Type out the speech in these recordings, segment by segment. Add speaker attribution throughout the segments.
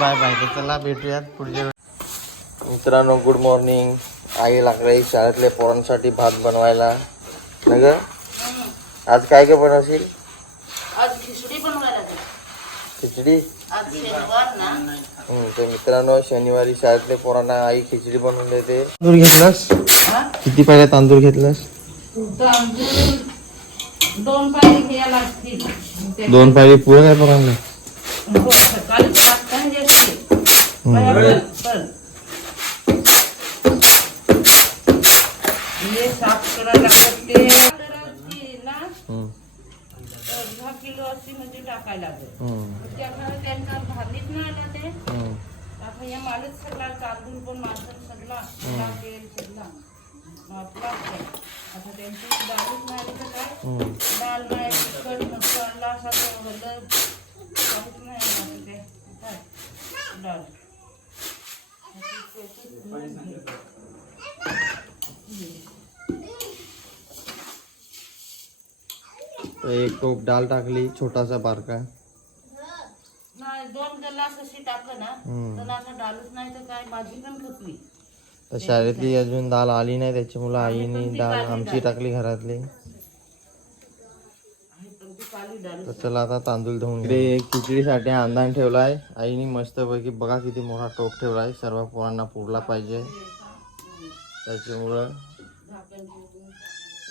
Speaker 1: Bye bye. तर चला भेटूयात पुढच्या वेळी. मित्रांनो गुड मॉर्निंग आई लागली शाळेतल्या पोरांसाठी भात बनवायला. ना ग? आज काय काय बनवशील?
Speaker 2: आज खिचडी बनवायला लागेल
Speaker 1: खिचडी?
Speaker 2: आज शनिवार ना.
Speaker 1: हम्म, तर मित्रांनो शनिवारी शाळेतल्या पोरांना आई खिचडी बनवून देते. तांदूळ घेतलास? किती पाहिजे तांदूळ घेतलास?
Speaker 2: दोन ते-
Speaker 1: पाहिजे पुढे काय पोरांना
Speaker 2: हो, सकाळी नाश्ता घ्यायची. बरोबर, बरं. हे साफ करायला लागत ते ना
Speaker 1: हम्म,
Speaker 2: दहा किलो अशी म्हणजे टाकायला लागेल.
Speaker 1: हम्म,
Speaker 2: त्यामुळे त्यांना भाजीत नाही आलं ते. आता या मालच सगळा तांदूळ पण माणसं सगळा तेल आता त्यांची डाळच नाही तर काय?
Speaker 1: हम्म.
Speaker 2: डाळ नाही तिखट मसाला सगळं नाही ते. डाळ
Speaker 1: तर एक टोप डाल टाकली छोटासा बारका
Speaker 2: नाही दोन गलास अशी टाक ना
Speaker 1: हम्म.
Speaker 2: तर असं डाळच नाही तर काय भाजी पण खपली
Speaker 1: तर शाळेतली अजून दाल आली नाही त्याच्यामुळे आईने डाळ आमची टाकली घरातली. तर चला आता तांदूळ धुवून इकडे खिचडीसाठी अंदान ठेवलाय. आईने मस्त पैकी बघा किती मोठा टोप ठेवलाय. सर्व पोरांना पुरला पाहिजे. त्याच्यामुळं
Speaker 2: झाकण ठेवून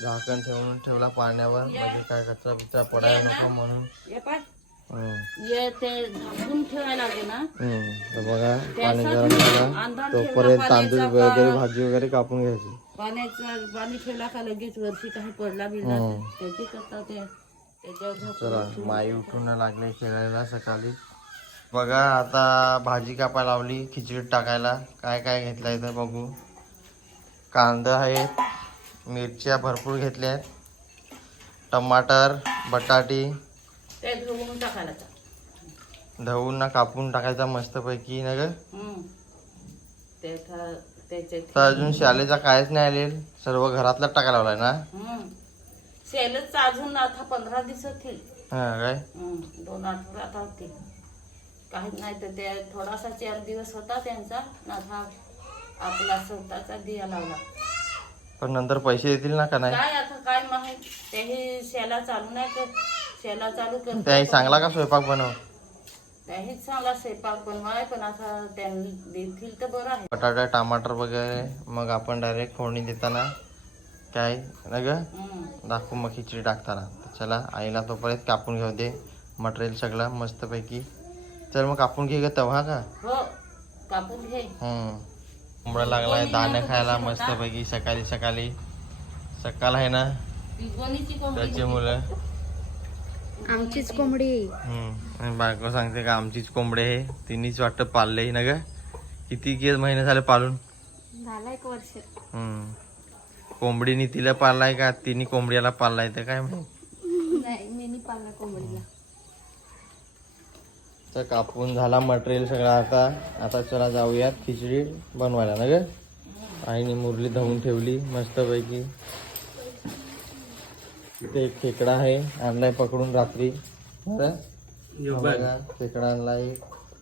Speaker 1: झाकण ठेवून ठेवला पाण्यावर. म्हणजे काय कचरा बिचरा पडायला नको म्हणून. बघा पाणी गरम झाला तोपर्यंत तांदूळ वगैरे भाजी वगैरे कापून घ्यायची.
Speaker 2: पाण्याचं पाणी ठेवला का लगेच वरती काही पडला बिडला. त्याची करता ते.
Speaker 1: चला माई उठून लागले खेळायला सकाळी. बघा आता भाजी कापायला लावली खिचडीत टाकायला. काय काय घेतलं इथं बघू. कांदा आहेत मिरच्या भरपूर घेतल्या आहेत. टमाटर बटाटी.
Speaker 2: धुवून
Speaker 1: ना कापून टाकायचा मस्तपैकी ना ग तर अजून शाळेचा कायच नाही आले सर्व घरातला टाकायला लावलाय ना.
Speaker 2: सेलच अजून आता पंधरा दिवस होतील
Speaker 1: हा काय.
Speaker 2: दोन आठवडे आता होतील काहीच नाही तर ते थोडासा चार दिवस होता त्यांचा. आता आपला स्वतःचा दिया लावला.
Speaker 1: पण नंतर पैसे देतील ना का नाही?
Speaker 2: काय आता काय माहीत? तेही शेला चालू नाही कर शेला चालू कर
Speaker 1: त्याही चांगला का स्वयंपाक बनव?
Speaker 2: त्याहीच सांगा स्वयंपाक बनवाय पण आता त्यांनी देतील तर बरं आहे.
Speaker 1: बटाटा टमाटर वगैरे मग आपण डायरेक्ट फोडणी देताना काय? ना ग. दाखवू मग खिचडी टाकताना. चला आईला तोपर्यंत कापून घेऊ दे. मटेरियल सगळं मस्तपैकी. चल मग कापून घे ग तवा का
Speaker 2: हो कापून घे.
Speaker 1: हम्म. कोंबडा लागलाय दाणे खायला मस्तपैकी सकाळी सकाळी. सकाळ आहे ना? त्याची मुलं.
Speaker 3: आमचीच कोंबडी.
Speaker 1: बायको सांगते का आमचीच कोंबडे आहे. तिन्हीच वाटतं पाळले ना ग? किती के महिने झाले पाळून
Speaker 3: झाला एक वर्ष.
Speaker 1: हम्म. कोंबडीने तिला पाळलाय का? तिने कोंबडीला पाळलाय तर काय माहीत
Speaker 3: पाळला कोंबडीला.
Speaker 1: तर कापून झाला मटेरियल सगळं आता. आता चला जाऊयात खिचडी बनवायला ना ग? आईने मुरली धुवून ठेवली मस्तपैकी. इथे एक खेकडा आहे आणलाय पकडून रात्री. खेकडा आणलाय.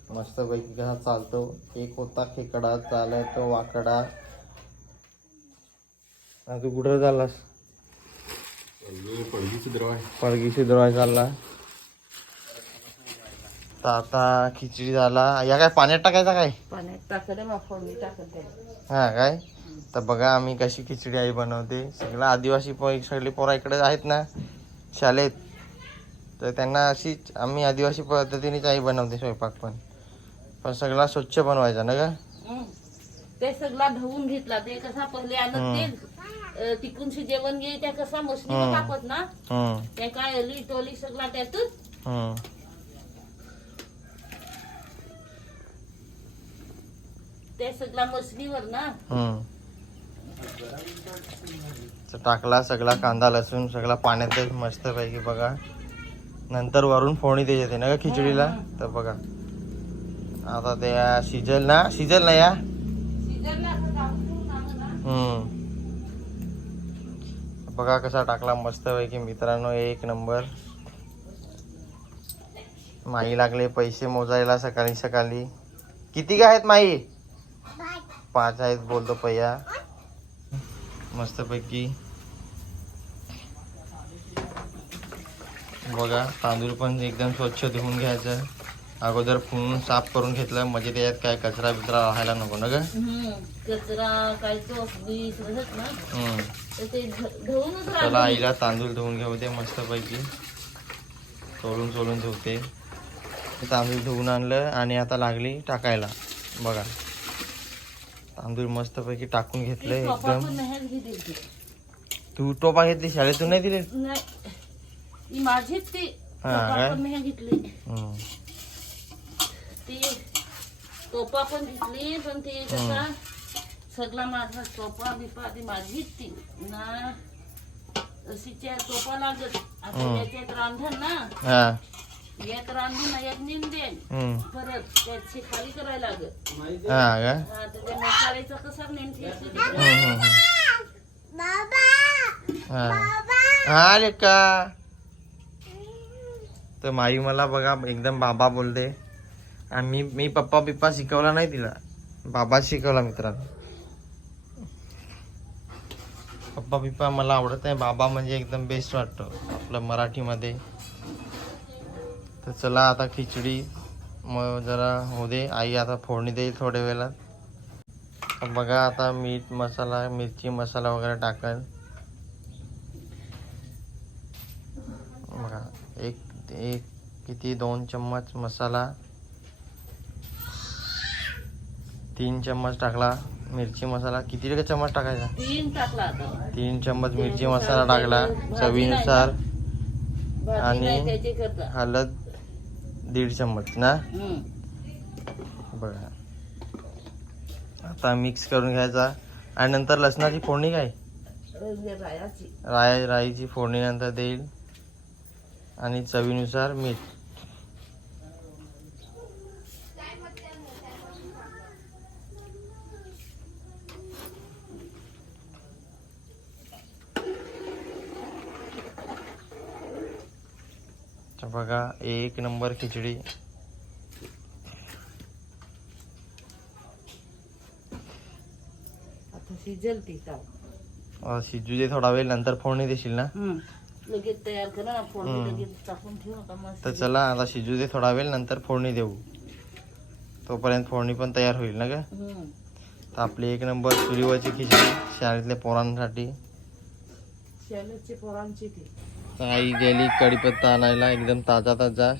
Speaker 1: मस्तपैकी कसा चालतो. एक होता खेकडा चालाय तो वाकडा. तू कुठं चाललास? पडगी शिद्रवाय चालला तर आता खिचडी झाला. या काय पाण्यात टाकायचा काय?
Speaker 2: पाण्यात टाकत
Speaker 1: हा काय? तर बघा आम्ही कशी खिचडी आई बनवते. सगळं आदिवासी सगळी पोरा इकडे आहेत ना शाळेत. तर त्यांना अशीच आम्ही आदिवासी पद्धतीनेच आई बनवते स्वयंपाक पण. पण सगळा स्वच्छ बनवायचा ना का.
Speaker 2: ते सगळा धुवून घेतला. ते कसा पहिले आणत ते जेवण घे त्या कसा मशनी. कापत ना
Speaker 1: हम्म
Speaker 2: ते काय अली टोली सगळा त्यातच
Speaker 1: हम्म
Speaker 2: ते सगळा मशनीवर ना.
Speaker 1: टाकला सगळा कांदा लसूण सगळा पाण्यातच मस्त पैकी बघा. नंतर वरून फोडणी द्यायची ना का खिचडीला? तर बघा. आता ते शिजल ना शिजल ना या? बघा कसा टाकला मस्त पैकी मित्रांनो एक नंबर. माई लागले पैसे मोजायला सकाळी सकाळी. किती काय आहेत माई? पाच आहेत बोलतो पయ్या मस्तपैकी. बघा तांदूळ पण एकदम स्वच्छ धुवून घ्यायचं. अगोदर फुलून साफ करून घेतलं. म्हणजे त्याच्यात काय कचरा बिचरा राहायला नको ना ग?
Speaker 2: हम्म, कचरा काय तो बीस रहत ना?
Speaker 1: हम्म.
Speaker 2: तर ते ध- धुवूनच
Speaker 1: त्याला आईला तांदूळ धुवून घेऊ दे मस्तपैकी. सोलून सोलून धुवते. ते तांदूळ धुवून आणलं आणि आता लागली टाकायला. बघा. तांदूळ मस्तपैकी टाकून घेतलं एकदम.
Speaker 2: ती.
Speaker 1: टोपा घेतली शाळेतून नाही दिले?
Speaker 2: नाही. ती माझीच
Speaker 1: हा,
Speaker 2: घेतली. ती टोपा पण घेतली पण ती कसा सगळा माझा टोपा बिपा ती माझीच ती. ना अशी चार टोपा लागत. आता. याच्यात रांधण ना. एक रांधून एक निंदेन. परत त्याची खाली करायला लागत.
Speaker 1: हा का?
Speaker 2: हा, तर त्या मसाल्याचं कसं नेमकी असते ती
Speaker 1: हम्म, हम्म, हम्म. हा. हा रे का तर माई मला बघा एकदम बाबा बोलते. आणि मी मी पप्पा बिप्पा शिकवला नाही तिला. बाबा शिकवला मित्रांनो. पप्पा बिप्पा मला आवडत नाही. बाबा म्हणजे एकदम बेस्ट वाटतो. आपलं मराठीमध्ये. तर चला आता खिचडी. मग जरा होऊ दे. आई आता फोडणी देईल थोड्या वेळात. बघा आता मीठ मसाला मिरची मसाला वगैरे टाकल. बघा. एक एक किती? दोन चम्मच मसाला. तीन चम्मच टाकला मिरची मसाला. किती टक्के चम्मच टाकायचा?
Speaker 2: तीन टाकला आता.
Speaker 1: तीन चम्मच मिरची मसाला टाकला चवीनुसार आणि- हळद दीड चम्मच ना. बघा आता मिक्स करून घ्यायचा. आणि नंतर लसणाची फोडणी काय? राय राईची फोडणी नंतर देईल. आणि चवीनुसार मीठ. बघा एक नंबर खिचडी.
Speaker 2: आता शिजल ती
Speaker 1: अं, शिजू दे थोडा वेळ नंतर फोडणी देशील ना?
Speaker 2: लगेच तयार करा ना फोडणी
Speaker 1: हम्म.
Speaker 2: लगेच टाकून ठेवू का मस्त.
Speaker 1: तर चला आता शिजू दे थोडा वेळ नंतर फोडणी देऊ. तोपर्यंत फोडणी पण तयार होईल ना ग?
Speaker 2: हम्म.
Speaker 1: तर आपली एक नंबर चुलीवरची खिचडी शाळेतल्या पोरांसाठी.
Speaker 2: पोरांची ती.
Speaker 1: आई गेली कढीपत्ता आणायला एकदम ताजा ताजा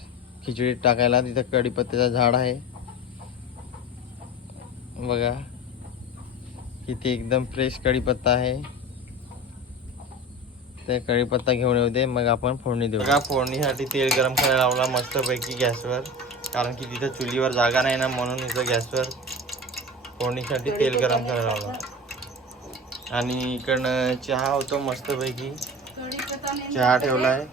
Speaker 1: खिचडीत टाकायला. तिथं कढीपत्त्याचं झाड आहे. बघा. किती एकदम फ्रेश कढीपत्ता आहे. ते कढीपत्ता घेऊन येऊ दे मग आपण फोडणी देऊ. बघा फोडणीसाठी तेल गरम करायला लावला मस्तपैकी गॅसवर. कारण की तिथं चुलीवर जागा नाही ना म्हणून इथं गॅसवर फोडणीसाठी तेल गरम करायला लावला. आणि इकडनं चहा होतो मस्तपैकी. चहा ठेवलाय.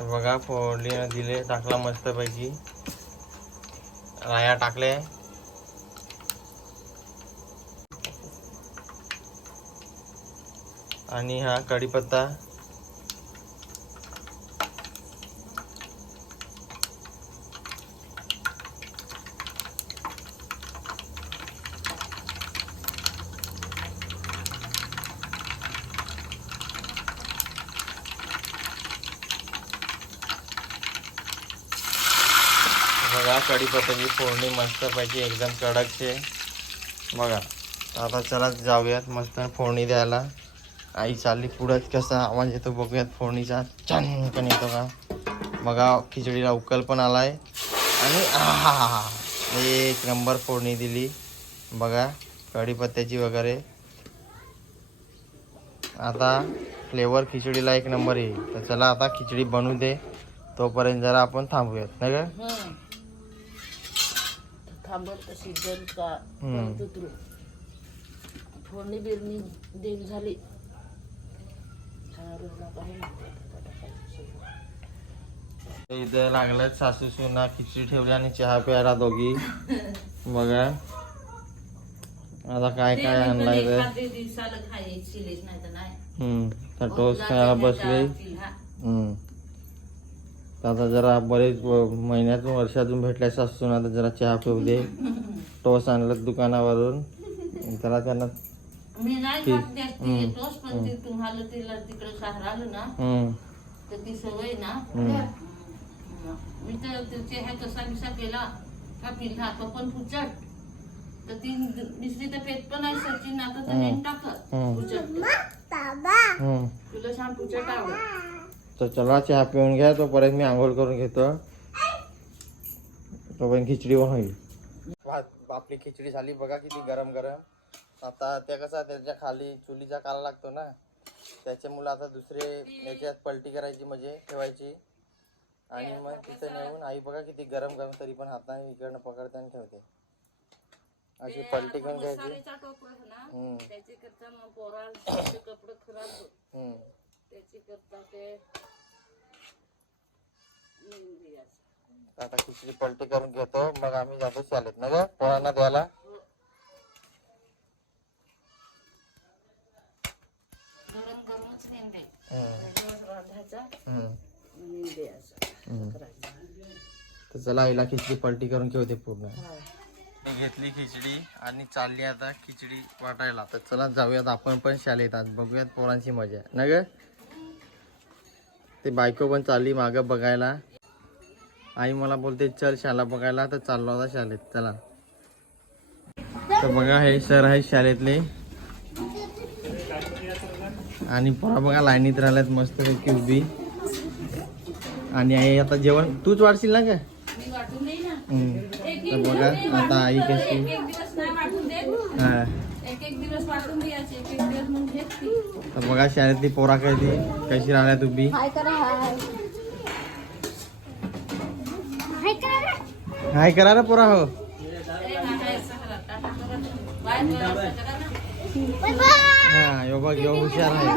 Speaker 1: बघा फोडली दिले टाकला मस्त पैकी राया टाकले आणि हा कढीपत्ता. बघा कढीपत्त्याची फोडणी मस्त पैकी एकदम कडकचे बघा आता चला जाऊयात मस्त फोडणी द्यायला. आई चालली पुढंच कसा आवाज येतो बघूयात फोडणीचा. छान पण येतो का बघा खिचडीला उकल पण आला आहे आणि आहा एक नंबर फोडणी दिली. बघा कढीपत्त्याची वगैरे. आता फ्लेवर खिचडीला एक नंबर येईल तर चला आता खिचडी बनवू दे. तोपर्यंत जरा आपण थांबूयात नाही
Speaker 2: का? थांबल तर शिजल का
Speaker 1: हम्म.
Speaker 2: उतरू फोडणी बिरणी देऊन झाली चारूला काही नाही.
Speaker 1: इथं लागलं सासू सुना खिचडी ठेवली आणि चहा प्यायला दोघी बघा आता काय
Speaker 2: ते
Speaker 1: काय
Speaker 2: पण
Speaker 1: आणलाय
Speaker 2: एखादे दिवसाला खायची नाही तर नाही
Speaker 1: हम्म तर टोस्ट खायला बसले. हम्म. तर आता जरा बरेच व- महिन्यातून वर्षातून भेटल्याचं असतो ना तर जरा चहा पिऊ दे. टोस्ट आणलं दुकानावरून. त्याला त्यांना
Speaker 2: मी नाही
Speaker 1: ती-
Speaker 2: खात जास्ती येतोच पण ते तुम्हाला तिला तिकडे राहिलं ना
Speaker 1: हम्म,
Speaker 2: तर ती सवय ना.
Speaker 1: हम्म.
Speaker 2: मी तर त्याचे ह्या कसा कसा केला का पिल्हा तो पण पुचट तर ती दुसरी तर पेत पण आहे सचिन आता तर टाकत
Speaker 1: हम्म.
Speaker 2: पुचट
Speaker 1: हम्म.
Speaker 2: तुला छान पुचट आवड
Speaker 1: तर चला चहा पिऊन घ्या तोपर्यंत मी आंघोळ करून घेतो. तोपर्यंत खिचडी पण होईल. आपली खिचडी झाली बघा किती गरम गरम आता त्या कसा त्याच्याखाली चुलीचा काला लागतो ना त्याच्यामुळे आता दुसरे याच्यात पलटी करायची म्हणजे ठेवायची. आणि मग तिथे नेऊन आई बघा किती गरम गरम तरी पण हाताने इकडनं पकडते आणि ठेवते. अशी पलटी करून घ्यायची.
Speaker 2: त्याचे करता मग कपडे खराब. त्याची करता ते मेहंदी असं.
Speaker 1: आता खिचडी पलटी करून घेतो. मग आम्ही जातो शाळेत ना ग पोरांना द्यायला.
Speaker 2: गरम गरमच नेंदे.
Speaker 1: हम्म,
Speaker 2: त्याच्यावर रांधायचा
Speaker 1: हम्म.
Speaker 2: नेंदे असं.
Speaker 1: हम्म.
Speaker 2: करायचं.
Speaker 1: तर चला आईला खिचडी पलटी करून ठेवते पूर्ण.
Speaker 2: हा.
Speaker 1: मी घेतली खिचडी आणि चालली आता खिचडी वाटायला. तर चला जाऊयात आपण पण शाळेत आज. बघूयात पोरांची मजा. ना ग ते बायको पण चालली मागं बघायला. आई मला बोलते चल शाळा बघायला. तर चाललो होता शाळेत चला. तर बघा हे सर आहे शाळेतले. आणि पोरा बघा लाईनीत राहिल्यात मस्त पैकी उभी. आणि आई आता जेवण तूच वाढशील ना का हम्म. तर बघा आता आई कशी हा. तर बघा शाळेतली पोरा कधी कशी राहिल्यात उभी
Speaker 3: हाय करा हाय हाय करा
Speaker 1: हाय करा रे पोरा हो
Speaker 2: ए, नाही, असं करा, टाटा करा. बाय, बाय, असं करा ना.
Speaker 3: बाय
Speaker 1: हा. यो बघ यो हुशार आहे.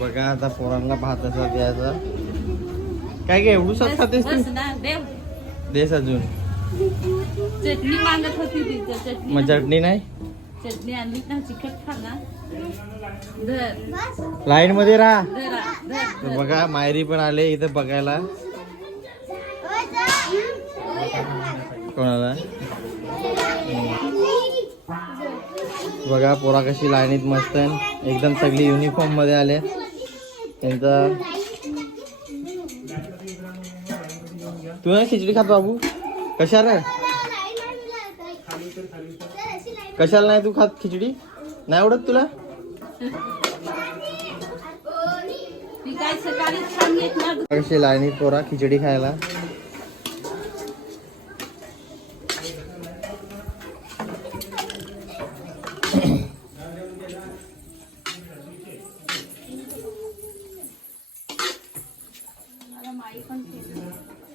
Speaker 1: बघा आता पोरांना भात असा द्यायचा. काय काय एवढूच खातेस तू?
Speaker 2: बस ना, देव.
Speaker 1: देस अजून.
Speaker 2: चटणी मागत होती
Speaker 1: मग चटणी नाही?
Speaker 2: चटणी आणली ना चिकट खा ना.
Speaker 1: लाईन मध्ये राहा. बघा मायरी पण आले इथं बघायला. कोणाला? बघा पोरा कशी लाईनीत मस्त आहे. एकदम सगळी युनिफॉर्ममध्ये आले त्यांचा तू नाही खिचडी खात बाबू? कशाला? कशाला नाही तू खात खिचडी? नाही आवडत तुला? कशी लाईनीत पोरा खिचडी खायला.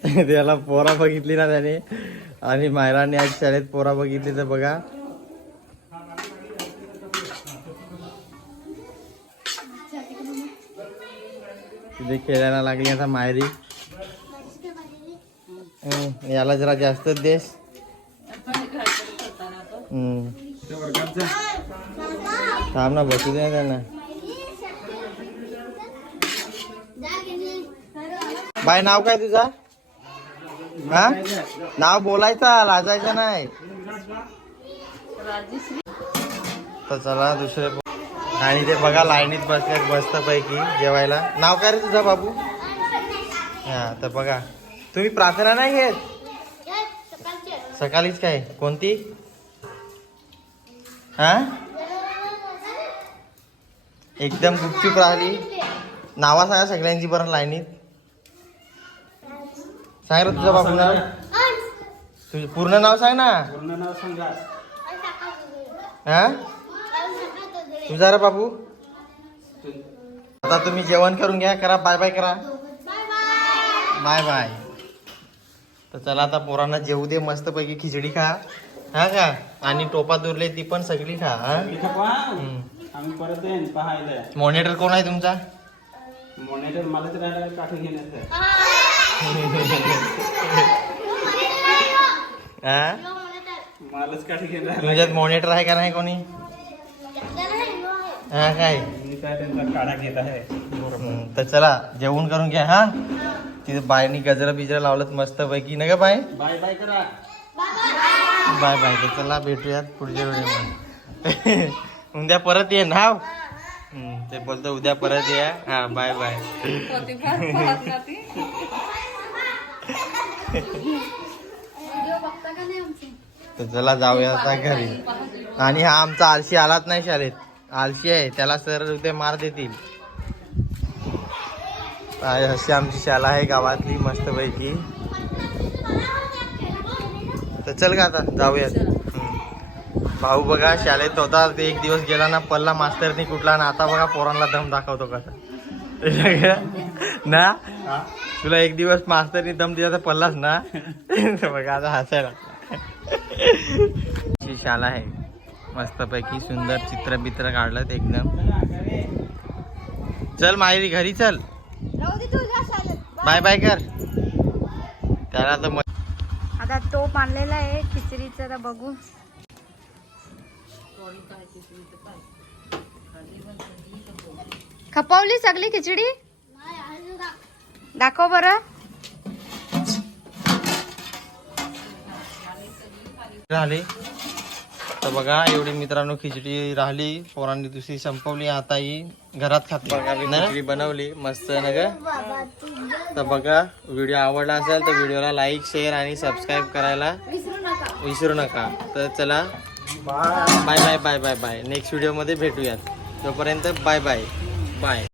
Speaker 1: त्याला पोरा बघितली ना त्याने. आणि मायराने आज शाळेत पोरा बघितली तर बघा. तिथे खेळायला लागली आता मायरी याला जरा जास्तच देश. थांब ना बसू दे त्यांना. बाय नाव काय तुझा? हा? नाव बोलायचा लाजायचं नाही. तर चला दुसरे पो- आणि ते बघा लाईनीत बसल्यात मस्त पैकी जेवायला. नाव काय रे तुझा बाबू? हा तर बघा. तुम्ही प्रार्थना नाही घेत? सकाळीच काय? कोणती? हा? एकदम गुपचूप राहिली. नावा सांगा सगळ्यांची बरं लाईनीत. सांग रे तुझं बाबू नाव तुझं पूर्ण नाव सांग ना.
Speaker 4: पूर्ण नाव सांगा.
Speaker 1: हा? तुझा रे बाबू? आता तुम्ही जेवण करून घ्या करा बाय बाय करा. बाय बाय तर चला आता पोरांना जेवू दे मस्त पैकी खिचडी खा. हा का? आणि टोपा दुरले ती पण सगळी खा हा? मॉनिटर कोण आहे तुमचा?
Speaker 4: मॉनिटर.
Speaker 1: हा?
Speaker 4: घेणार
Speaker 1: तुझ्यात मॉनिटर आहे का नाही कोणी? हा काय?
Speaker 4: मी काय त्यांचा काढा घेत आहे.
Speaker 1: हम्म, तर चला जेवण करून घ्या हा? तिथे बायनी गजरा बिजरा लावलं मस्त पैकी ना का बाय
Speaker 4: बाय बाय करा.
Speaker 1: Bye bye. तर चला भेटूयात पुढच्या व्हिडिओ उद्या परत ये ना ते बोलतो उद्या परत या. हा बाय बाय. तर चला जाऊया आता घरी. आणि हा आमचा आलशी आलाच नाही शाळेत. आलशी आहे. त्याला सर उद्या मार देतील. अशी आमची शाळा आहे गावातली मस्त पैकी तर चल का आता जाऊयात. भाऊ बघा शाळेत होता ते एक दिवस गेला ना पल्ला मास्तरनी कुठला ना आता बघा पोरांना दम दाखवतो कसा. ना? तुला एक दिवस मास्तरनी दम दिला तर पल्लाच ना? बघा आता हसायला ही शाळा आहे. मस्तपैकी सुंदर चित्र बित्र काढलं एकदम. चल माहेरी घरी चल. बाय बाय कर. त्याला तर
Speaker 3: आता टोप आणलेला आहे खिचडीचं आता बघू. खपवली सगळी खिचडी? दाखव बरं.
Speaker 1: राहिले तर बघा एवढी मित्रांनो खिचडी राहिली. पोरांनी दुसरी संपवली. आता ही घरात खाते. खिचडी बनवली. मस्त ना ग? तर बघा व्हिडिओ आवडला असेल तर व्हिडिओला लाईक शेअर आणि सबस्क्राईब करायला विसरू नका. तर चला bye bye bye bye bye next व्हिडिओमध्ये भेटूयात. तोपर्यंत बाय बाय बाय